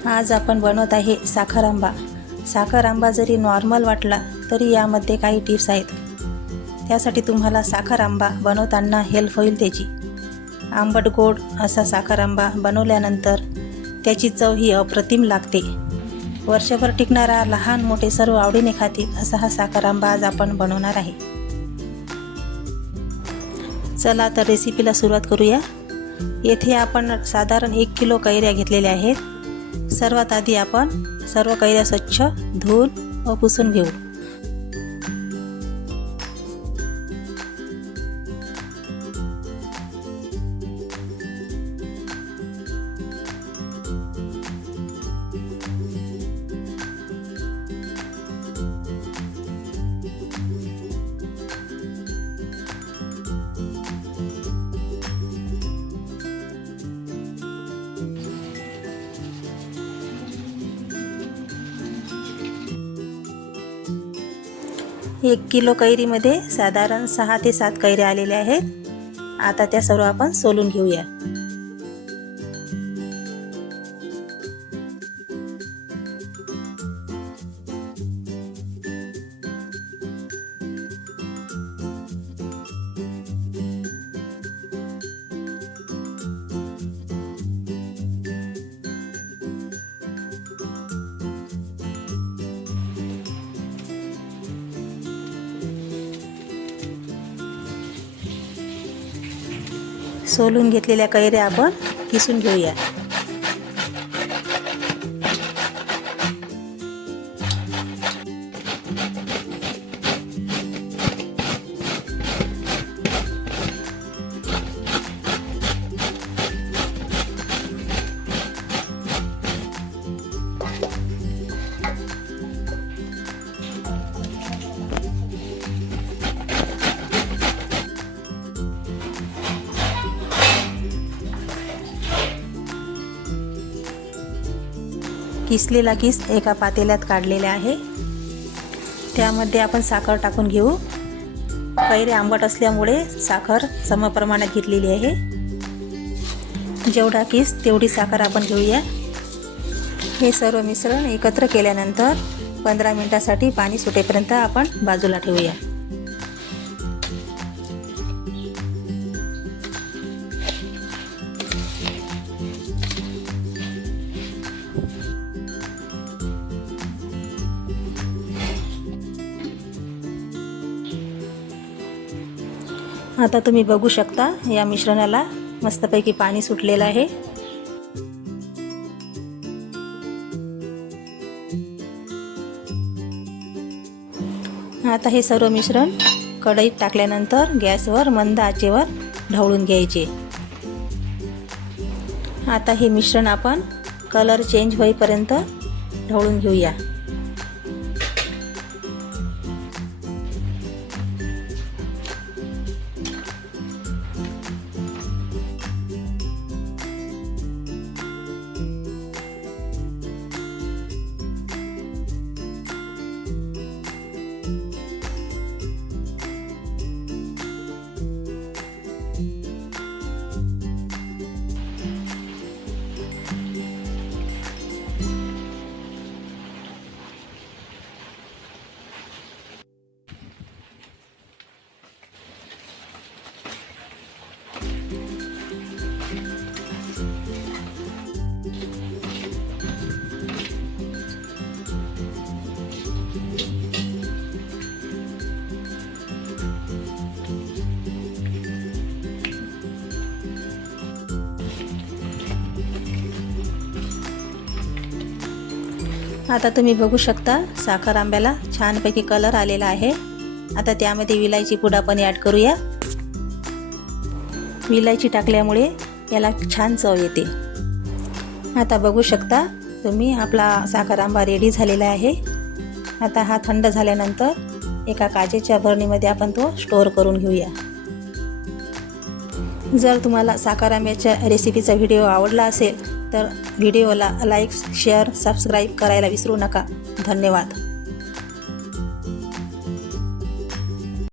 आज आपण बनवत आहे साखर आंबा। साखर आंबा जरी नॉर्मल वाटला तरी यामध्ये काही टिप्स आहेत। त्यासाठी तुम्हाला साखर आंबा बनवताना हेल्प होईल त्याची। आंबट गोड असा साखर आंबा बनवल्यानंतर त्याची चव ही अप्रतिम लागते। वर्षभर टिकणारा लहान मोठे सर्व आवडीने खातील असा हा साखर आंबा आज आपण बनवणार आहे। चला तर रेसिपीला सुरुवात करूया। येथे आपण साधारण 1 किलो कैऱ्या घेतलेल्या आहेत। सर्वात आधी आपण सर्व कैऱ्या स्वच्छ धुवून व पुसून घेऊ। एक किलो कैरीमध्ये साधारण 6 ते 7 कैऱ्या आलेल्या आहेत। आता त्या सर्व आपण सोलून घेऊया। सोलून घेतलेल्या कैऱ्या आपण किसून घेऊया। किसलेला किस एका पातेल्यात काढलेला आहे। त्यामध्ये आपण साखर टाकून घेऊ। कैरी आंबट असल्यामुळे साखर समप्रमाणात घेतलेली आहे। जेवढा किस तेवढी साखर आपण घेऊया। हे सर्व मिश्रण एकत्र केल्यानंतर 15 मिनिटांसाठी पाणी सुटेपर्यंत आपण बाजूला ठेवूया। आता तुम्ही बघू शकता या मिश्रणाला मस्तपैकी पाणी सुटलेलं आहे। आता हे सर्व मिश्रण कढईत टाकल्यानंतर गॅसवर मंद आचेवर ढवळून घ्यायचे। आता हे मिश्रण आपण कलर चेंज होईपर्यंत ढवळून घेऊया। आता तुम्ही बघू शकता साखर आंब्याला छानपैकी कलर आलेला आहे। आता त्यामध्ये विलायची पूड आपण ॲड करूया। विलायची टाकल्यामुळे याला छान चव येते। आता बघू शकता तुम्ही आपला साखर आंबा रेडी झालेला आहे। आता हा थंड झाल्यानंतर एका काचेच्या बरणीमध्ये आपण तो स्टोअर करून घेऊया। जर तुम्हाला साखर आंब्याच्या रेसिपीचा व्हिडिओ आवडला असेल तर व्हिडिओला लाईक, शेअर, सबस्क्राईब करायला विसरू नका। धन्यवाद।